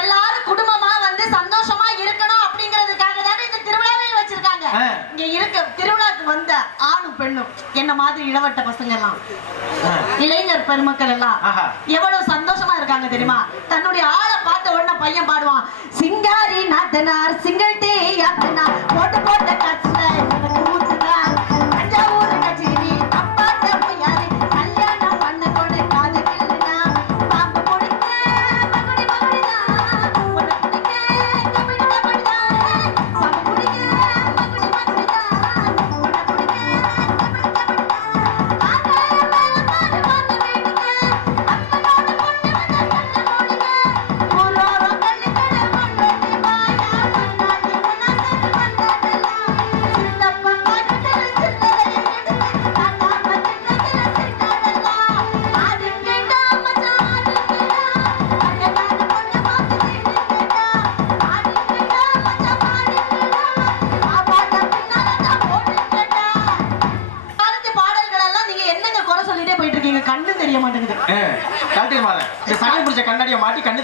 எல்லாரும் குடும்பமா வந்து சந்தோஷமா இருக்கணும் அப்படிங்கிறதுக்காக தானே இந்த திருவிழாவே வச்சிருக்காங்க. இங்க இருக்க திருவிழாக்கு வந்த ஆணும் பெண்ணும் என்ன மாதிரி இளவட்ட பசங்க எல்லாம். இளைஞர் பெருமக்கள் எல்லாம். எவ்வளவு சந்தோஷமா இருக்காங்க தெரியுமா தன்னுடைய ஆளை பார்த்த உடனே பையன் பாடுவான் சிங்காரி நாத்தனார் சிங்கிள்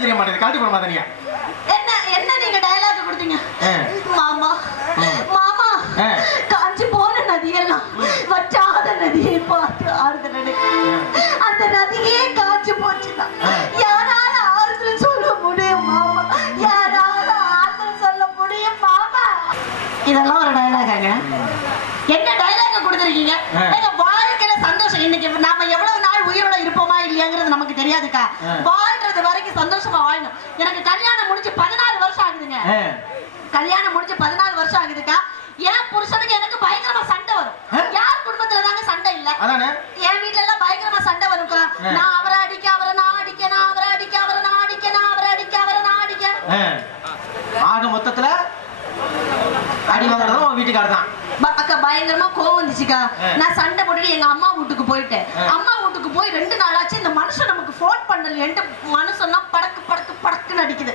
தெரிய மாட்டேங்குது கழட்டி போட மாட்டேங்க என்ன என்ன நீங்க டயலாக் கொடுத்தீங்க. மாமா. மாமா. காஞ்சி போன நதியெல்லாம் வற்றாத நதியை பார்த்து ஆறுதல். அந்த நதியே காஞ்சி போச்சுன்னா. யாரால ஆறுதல் சொல்ல முடியும் மாமா யாரால ஆறுதல் சொல்ல முடியும் மாமா இதெல்லாம் ஒரு டயலாகாங்க என்ன டயலாக கொடுத்துருக்கீங்க வாழ்க்கையில சந்தோஷம் இன்னைக்கு நாம எவ்வளவு இருப்போமா இல்லையாங்கிறது நமக்கு தெரியாதுக்கா. வாழ்றது வரைக்கும் சந்தோஷமா வாழணும் எனக்கு கல்யாணம் முடிஞ்சு பதினாலு வருஷம் ஆகுதுங்க. கல்யாணம் முடிஞ்சு பதினாலு வருஷம் ஆகுதுக்கா என் புருஷனுக்கு எனக்கு பயங்கரமா சண்டை? வரும் யார் குடும்பத்துல தாங்க சண்டை இல்ல என் வீட்ல எல்லாம் பயங்கரமா சண்டை வரும்க்கா ஆ. நான் அவரை அடிக்க அவரை நான் அடிக்க நான் அவரை அடிக்க அவரை நான் அடிக்க நான் அவரை அடிக்க அவரை நான் அடிக்க. ஆக மொத்தத்துல அடி வாங்குறதும் வீட்டுக்காரர் தான் அக்கா பயங்கரமா கோவம் வந்துச்சுக்கா. நான் சண்டை போட்டுட்டு எங்க அம்மா வீட்டுக்கு போயிட்டேன். அம்மா வீட்டுக்கு போய் ரெண்டு நாளாச்சு இந்த மனுஷன் நமக்கு ஃபோன் பண்ணலையேன்ட்டு மனுஷன்லாம் படக்கு படக்கு படக்குன்னு அடிக்குது.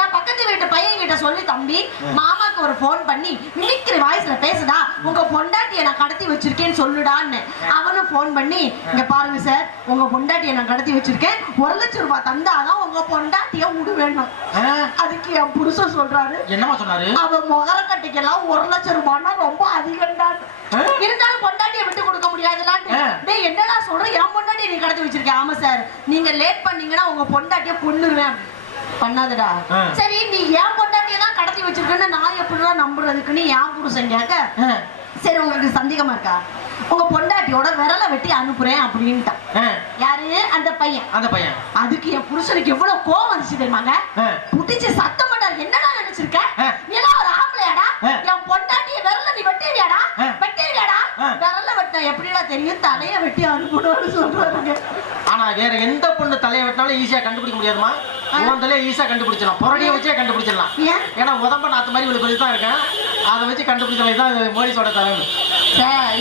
என் பக்கத்து வீட்டு பையன் கிட்ட சொல்லி தம்பி மாமாக்கு ஒரு ஃபோன் பண்ணி மிமிக்ரி வாய்ஸ்ல பேசுடா. உங்க பொண்டாட்டியை நான் கடத்தி வச்சிருக்கேன்னு சொல்லுடான்னு. அவனும் ஃபோன் பண்ணி இங்க பாருங்க சார் உங்க பொண்டாட்டியை நான் கடத்தி வச்சிருக்கேன். ஒரு லட்சம் ரூபாய் தந்தாதான் உங்க பொண்டாட்டிய விடுவேணும் ஆ. அதுக்கு என் புருஷன் சொல்றாரு. என்னம்மா சொன்னாரு? அவ முகர கட்டிக்கெல்லாம் ஒரு லட்சம் ரூபாய்னா ரொம்ப அதிகம்தான் ஆ? இருந்தாலும் பொண்டாட்டியை விட்டு கொடுக்க முடியாதுலான்னு என்னடா சொல்ற? என் பொண்டாட்டியை நீ கடத்தி வச்சிருக்க ஆமா சார் நீங்க லேட் பண்ணீங்கன்னா உங்க பொண்டாட்டியை கொன்னுருவேன் பண்ணாதடா. சரி நீ என் பொண்டாட்டியை தான் கடத்தி வச்சிருக்கேன்னு நான் எப்படிதான் நம்புறதுக்குன்னு என் புருஷன் கேட்க. சரி உங்களுக்கு சந்தேகமா இருக்கா உங்க பொண்டாட்டியோட விரலை வெட்டி அனுப்புறேன் அப்படின்ட்டான். யாரு அந்த பையன் அந்த பையன் அதுக்கு என் புருஷனுக்கு எவ்வளவு கோவம் வந்துச்சு தெரியுமாங்க. புடிச்சு சத்தம் மாட்டார் என்னடா நினைச்சிருக்க. நீ எல்லாம் ஒரு ஆம்பளையாடா. என் பொண்டாட்டிய விரல நீ. வெட்டிடுவியாடா ஆ. விரல வெட்டினா எப்படிடா தெரியும்? தலைய வெட்டி அனுப்பணும்னு சொல்றாருங்க. ஆனா வேற எந்த பொண்ணு தலையை வெட்டினாலும் ஈஸியா கண்டுபிடிக்க முடியாதுமா? உன் தலையை ஈஸியா கண்டுபிடிச்சிடலாம் புரடியை வச்சே கண்டுபிடிச்சிடலாம். ஏன்? ஏன்னா உதம்ப நாத்து மாதிரி இவளுக்கு பெருசா இருக்கேன் அதை வச்சு கண்டுபிடிச்சலாம் இதான் மோடிஸோட தலைமை.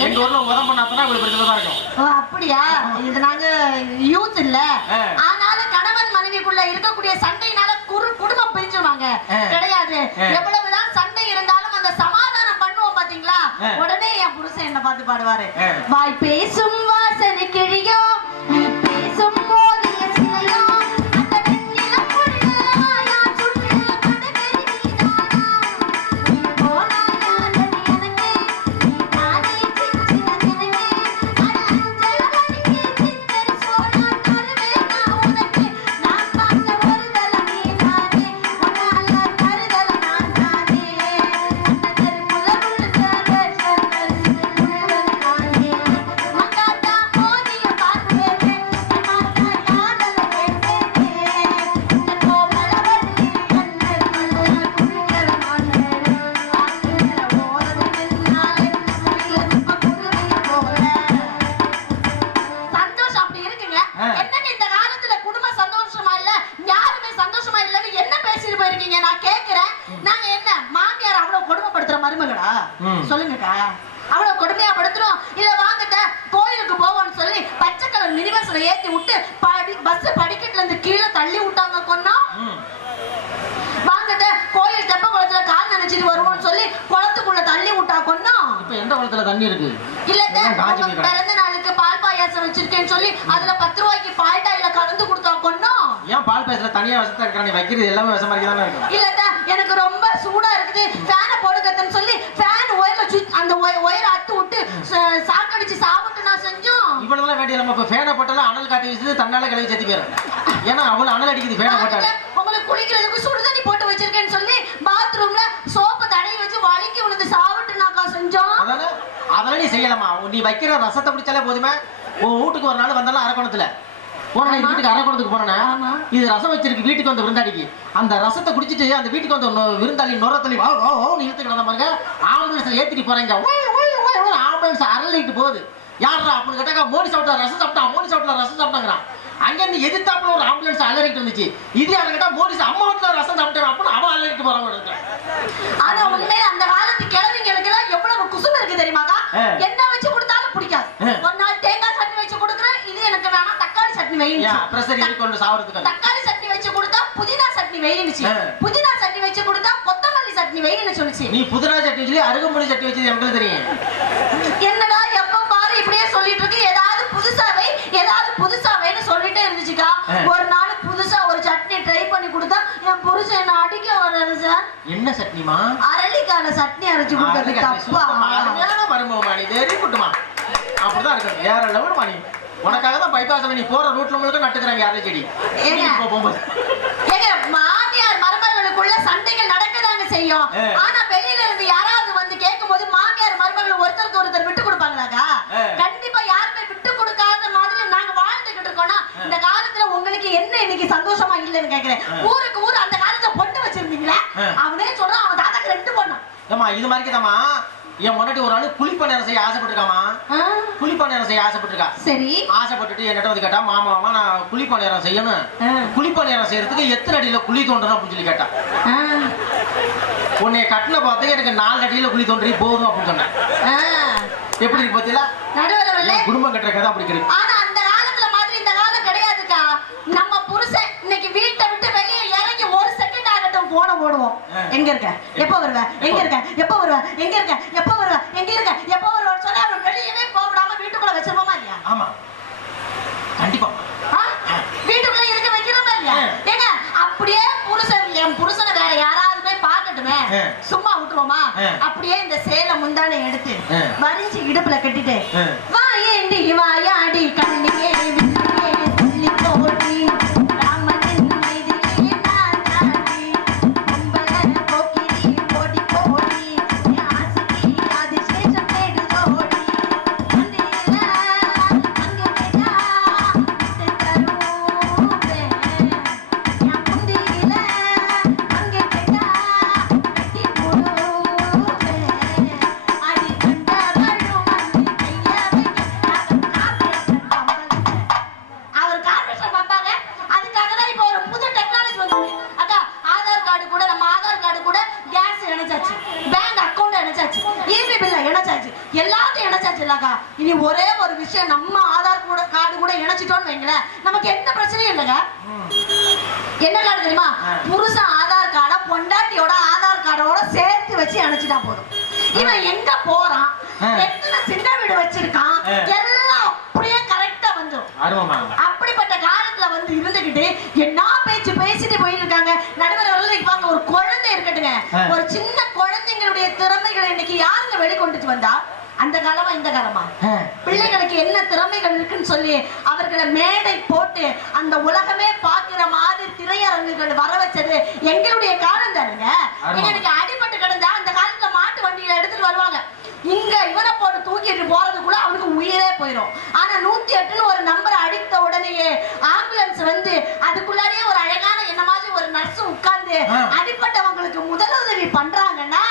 எங்க ஊர்ல உதம்ப நாத்துனா இவளுக்கு பெருசா தான் இருக்கும். ஓ அப்படியா? இது நாங்க யூத் இல்ல. ஆனாலும் கணவன் மனைவிக்குள்ள இருக்கக்கூடிய சண்டையினால குடும்பம் பிரிஞ்சுவாங்க. கிடையாது. ஆ. எவ்வளவுதான் சண்டை இருந்தாலும் அந்த சமாதானம் பண்ணுவோம் பாத்தீங்களா ஆ. உடனே என் பார்த்து பாடுவாரு. வாய் பேசும் சொல்லுங்கக்கா. அவ்வளவு கொடுமையா படுத்துறோம். இல்ல வாங்கட்ட கோயிலுக்கு போவோம்னு சொல்லி பச்சை கலர் மினி பஸ்ல ஏத்தி விட்டு படி பஸ் படிக்கட்டுல இருந்து கீழே தள்ளி விட்டாங்க கொன்னா. வாங்கட்ட கோயில் தெப்ப குளத்துல கால் நினைச்சிட்டு வருவோம்னு சொல்லி குளத்துக்குள்ள தள்ளி விட்டா கொன்னா இப்ப எந்த குளத்துல தண்ணி இருக்கு? இல்லங்க எல்லாம் காஞ்சி நாளுக்கு பால் பாயாசம் வச்சிருக்கேன்னு சொல்லி அதுல பத்து ரூபாய்க்கு பால் டாயில கலந்து கொடுத்தா கொன்னோம் ஏன் பால் பேசுற தனியா விஷத்தை இருக்கிற நீ வைக்கிறது எல்லாமே விஷம் மாதிரி தானே இருக்கும். இல்லட்டா எனக்கு ரொம்ப சூடா இருக்குது. ஃபேனை போடுங்கன்னு சொல்லி ஃபேன் ஒயர்ல அந்த ஒயர் அத்து விட்டு சாக்கடிச்சு சாப்பிட்டு நான் செஞ்சோம். இவ்வளவுலாம் வேண்டிய நம்ம இப்ப ஃபேனை போட்டாலும் அனல் காத்து வீசுது தன்னால கழுவி செத்து போயிடும் ஏன்னா அவ்வளவு அனல் அடிக்குது ஃபேனை போட்டாலும் உங்களுக்கு குளிக்கிறதுக்கு சுடு தண்ணி போட்டு வச்சிருக்கேன்னு சொல்லி பாத்ரூம்ல சோப்பு தடவி வச்சு வலிக்கு விழுந்து சாப்பிட்டு நாக்கா செஞ்சோம் அதானே அதெல்லாம் நீ செய்யலாமா நீ வைக்கிற ரசத்தை பிடிச்சாலே போதுமே. உன் வீட்டுக்கு ஒரு நாள் வந்தாலும் அரக்கணத்துல. போன. வீட்டுக்கு அரக்கணத்துக்கு போனேன். இது ரசம் வச்சிருக்கு வீட்டுக்கு வந்த விருந்தாளிக்கு. அந்த ரசத்தை குடிச்சிட்டு அந்த வீட்டுக்கு வந்த விருந்தாளி நுரத்தள்ளி வா ஓ ஓ பாருங்க. ஆம்புலன்ஸ்ல ஏத்திட்டு போறாங்க. ஆம்புலன்ஸ் அரளிட்டு போகுது. யாரா அப்படின்னு கேட்டாக்கா மோடி சாப்பிட்டா ரசம் சாப்பிட்டா மோடி சாப்பிட்டா ரசம் சாப்பிட்டாங்கிறான் அங்க இருந்து எதிர்த்தாப்புல ஒரு ஆம்புலன்ஸ் அலறிட்டு வந்துச்சு. இது யாரு கேட்டா மோடி அம்மா வீட்டுல ரசம் சாப்பிட்டேன் அப்படின்னு அவன் அலறிட்டு போறாங்க ஆனா உண்மையில அந்த காலத்து கிழவிங்களுக்கு எல்லாம் எவ்வளவு குசும் இருக்கு தெரியுமாக்கா ஆ. என்ன வச்சு கொடுத்தாலும் பிடிக்காது. ஒரு நாள் தேங்காய் சட்னி வச்சு கொடுக்குறேன். இது எனக்கு வேணாம். தக்காளி சட்னி சாவறதுக்கு தக்காளி சட்னி வச்சு கொடுத்தா புதினா சட்னி ஆ. புதினா சட்னி வச்சு கொடுத்தா கொத்தமல்லி சட்னி வைன்னு சொல்லுச்சு. நீ புதினா சட்னி சொல்லி அருகம்புலி சட்னி வச்சது எனக்கு தெரியும். என்னடா என் புருஷன் என்ன அடிக்க வர்றாரு சார். என்ன சட்னிமா? அரளிக்கான சட்னி அரைச்சு கொடுத்தது தப்பா? அருமையான நீ வெரி குட்டுமா? அப்படிதான் இருக்கணும். வேற லெவல் மணி. உனக்காக தான் பைபாஸ்ல நீ போற ரூட்ல முழுக்க நட்டுக்கிறாங்க யாரை செடி. போகும்போது. ஏங்க மாமியார் மருமகளுக்குள்ள சண்டைகள் நடக்கதாங்க செய்யும். ஆனா வெளியில இருந்து யாராவது வந்து கேட்கும்போது மாமியார் மருமகள் ஒருத்தருக்கு ஒருத்தர் விட்டு கொடுப்பாங்களாக்கா. கண்டிப்பா யாருமே விட்டு கொடுக்காத மாதிரி நாங்க வாழ்ந்துகிட்டு இருக்கோம்னா இந்த காலத்துல உங்களுக்கு என்ன இன்னைக்கு சந்தோஷமா இல்லைன்னு கேக்குறேன். ஊருக்கு ஊர் அவனே சொல்றான் அவன் தாத்தாக்கு ரெண்டு பொண்ணு. ஏமா இது மாதிரி தாமா என் முன்னாடி ஒரு ஆளு குழிப்ப நேரம் செய்ய ஆசைப்பட்டிருக்காமா ஆ, குழிப்ப நேரம் செய்ய ஆசைப்பட்டிருக்கா. சரி. ஆசைப்பட்டுட்டு என்கிட்ட வந்து கேட்டா மாமா மாமா நான் குழிப்ப நேரம் செய்யணும். ஆ. குழிப்ப நேரம் செய்யறதுக்கு எத்தனை அடியில குழி தோண்டணும் அப்படின்னு சொல்லி கேட்டா. ஆ, உன்னை கட்டின பார்த்து எனக்கு நாலு அடியில குழி தோன்றி போதும் அப்படின்னு சொன்னேன். எப்படி இருக்கு பார்த்தீங்களா குடும்பம் கட்டுற கதை அப்படி இருக்கு ஆனா அந்த காலத்துல மாதிரி இந்த காலம் கிடையாதுக்கா நம்ம புருஷன் இன்னைக்கு வீட்டை விட்டு வெளியே இறங்கி ஒரு போடுவோம் ஆ. எங்க இருக்க? எப்ப வருவ? எங்க இருக்க? எப்ப வருவ? எங்க இருக்க? எப்ப வருவ? எங்க இருக்க? எப்ப வருவ? சொன்னா அவன் வெளியவே போக விடாம வீட்டுக்குள்ள வச்சிருப்போமா இல்லையா? ஆமா. கண்டிப்பா? வீட்டுக்குள்ள இருக்க வைக்கிறோமா இல்லையா. ஏங்க அப்படியே புருஷன் என் புருஷனை வேற யாராவதுமே பார்க்கட்டுமே. ஆ. சும்மா விட்டுருவோமா. அப்படியே இந்த சேலை முந்தானை எடுத்து. வரிஞ்சு இடுப்புல கட்டிட்டு ஆ. வாயேண்டி வாயாடி கண்ணியே விண்ணியே கூட கார்டு கூட இணைச்சிட்டோம்னு வைங்களேன் நமக்கு எந்த பிரச்சனையும் இல்லைங்க. என்ன கார்டு தெரியுமா. புருஷன் ஆதார் கார்டை பொண்டாட்டியோட ஆதார் கார்டோட சேர்த்து வச்சு அணைச்சிட்டா போதும். இவன் எங்க போறான். எத்தனை சின்ன வீடு வச்சிருக்கான். எல்லாம் அப்படியே கரெக்டா அருமமா அப்படிப்பட்ட காலத்துல வந்து இருந்துகிட்டு என்ன பேச்சு பேசிட்டு போயிருக்காங்க நடுவர் அவர்கள் பாங்க ஒரு குழந்தை இருக்கட்டுங்க. ஒரு சின்ன குழந்தைங்களுடைய திறமைகளை இன்னைக்கு யாருங்க வெளிக்கொண்டுட்டு வந்தா? அந்த காலமா இந்த காலமா? பிள்ளைகளுக்கு என்ன திறமைகள் இருக்குன்னு சொல்லி அவர்களை மேடை போட்டு அந்த உலகமே பார்க்கிற மாதிரி திரையரங்குகள் வர வச்சது எங்களுடைய காலம் தானுங்க. எங்களுக்கு அடிபட்டு கிடந்தா அந்த காலத்துல மாட்டு வண்டியில எடுத்துட்டு வருவாங்க. இங்க இவனை போட்டு தூக்கிட்டு போறதுக்குள்ள அவனுக்கு உயிரே போயிடும் ஆனா நூத்தி எட்டுன்னு ஒரு நம்பரை அடித்த உடனேயே ஆம்புலன்ஸ் வந்து அதுக்குள்ளாடியே ஒரு அழகான என்ன மாதிரி ஒரு நர்ஸ் உட்கார்ந்து. அடிப்பட்டவங்களுக்கு முதலுதவி பண்றாங்கன்னா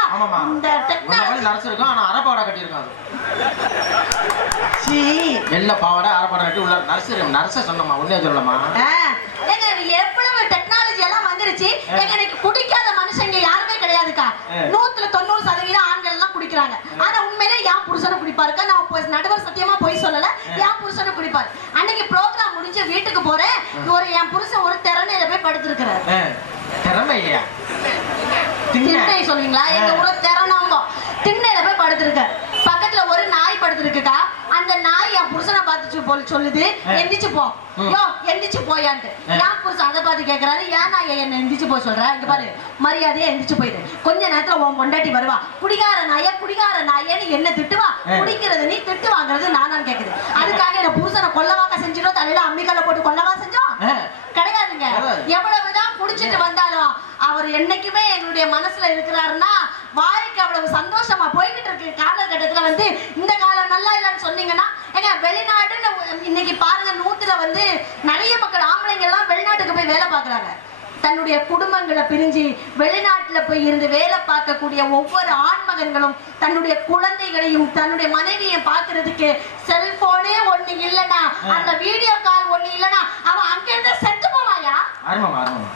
இந்த டெக்னாலஜி மாதிரி நரசு இருக்கும் ஆனா அரப்பாடை கட்டியிருக்கும் அது சீ. வெள்ளை பாவாடை அரப்பாடை கட்டி உள்ள நர்சு நர்ச சொன்னமா உன்னே சொல்லமா ஆ, ஏங்க, இது எவ்வளவு டெக்னாலஜி எல்லாம் வந்துருச்சு? ஏங்க, இன்னைக்கு குடிக்காத மனுஷங்க யாருமே கிடையாதுக்கா. ஆ. நூத்துல தொண்ணூறு சதவீதம் ஆண்கள் எல்லாம் குடிக்கிறாங்க. ஆனா உண்மையிலே என் புருஷனை குடிப்பாருக்கா? நான் நடுவர் சத்தியமா போய் சொல்லல. என் புருஷனை குடிப்பாரு. அன்னைக்கு ப்ரோக்ராம் முடிஞ்சு வீட்டுக்கு போறேன். ஒரு என் புருஷன் ஒரு திறனையில போய் படுத்திருக்கிறாரு. திறமை இல்லையா திண்ணை. திண்ணை சொல்லுவீங்களா எங்க. ஊர்ல திறனாங்க திண்ணையில போய் படுத்திருக்காரு பக்கத்துல ஒரு நாய் படுத்திருக்குக்கா அந்த நாய் என் புருஷன் புருஷனை பார்த்து போல் சொல்லுது. எந்திரிச்சு போ. யோ எந்திரிச்சு போயான்ட்டு. ஆ. என் புருஷன் அதை பார்த்து கேக்குறாரு? ஏன் நான் என்ன எந்திரிச்சு போய் சொல்றேன் இங்க பாரு மரியாதையா எந்திரிச்சு போயிடு கொஞ்ச நேரத்துல உன் பொண்டாட்டி வருவா. குடிகார நாய குடிகார நாயன்னு என்ன திட்டுவா. குடிக்கிறது நீ திட்டு வாங்குறது நானான்னு கேக்குது. அதுக்காக என்ன புருஷனை கொல்லவாக்க செஞ்சிடும் தலையில அம்மிக்கல்ல போட்டு கொல்லவா செஞ்சோம் ஆ. கிடையாதுங்க கிடையாது. எவ்வளவுதான் குடிச்சிட்டு வந்தாலும் அவர் என்னைக்குமே எங்களுடைய மனசுல இருக்கிறாருன்னா வாழ்க்கை அவ்வளவு சந்தோஷமா போய்கிட்டு இருக்கு. காலகட்டத்துல வந்து இந்த காலம் நல்லா இல்லைன்னு சொன்னீங்கன்னா ஏங்க வெளிநாடுன்னு இன்னைக்கு பாருங்க நூத்துல வந்து நிறைய மக்கள் ஆம்பளைங்க எல்லாம் வெளிநாட்டுக்கு போய் வேலை பார்க்கறாங்க. தன்னுடைய குடும்பங்களை பிரிஞ்சு வெளிநாட்டுல போய் இருந்து வேலை பார்க்கக்கூடிய ஒவ்வொரு ஆண்மகன்களும் தன்னுடைய குழந்தைகளையும் தன்னுடைய மனைவியையும் பார்க்கிறதுக்கு செல்போனே ஒண்ணு இல்லைன்னா அந்த வீடியோ கால் ஒண்ணு இல்லைன்னா அவன் அங்க இருந்து செத்து போவாயா அருமாமா அருமாமா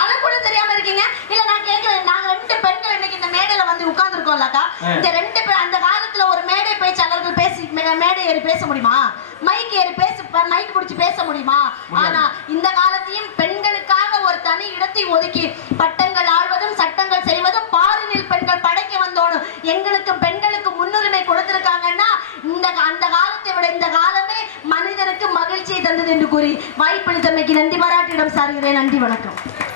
அது கூட தெரியாம இருக்கீங்க இல்ல நான் கேக்குறேன் நாங்க ரெண்டு பெண்கள் இன்னைக்கு இந்த மேடையில வந்து உட்கார்ந்துருக்கோம்லக்கா. இந்த ரெண்டு பேர் அந்த காலத்துல ஒரு மேடை பேச்சாளர்கள் பேசி மேடை ஏறி பேச முடியுமா? மைக் ஏறி பேச மைக் பிடிச்சு பேச முடியுமா. ஆனா இந்த காலத்தையும் பெண்களுக்காக ஒரு தனி இடத்தை ஒதுக்கி பட்டங்கள் ஆழ்வதும் சட்டங்கள் செய்வதும் பாரினில் பெண்கள் படைக்க வந்தோணும் எங்களுக்கு பெண்களுக்கு முன்னுரிமை கொடுத்திருக்காங்கன்னா இந்த அந்த காலத்தை விட இந்த காலமே மனிதனுக்கு மகிழ்ச்சியை தந்தது என்று கூறி வாய்ப்பளித்தமைக்கு நன்றி பாராட்டியிடம் சாருகிறேன். நன்றி வணக்கம்.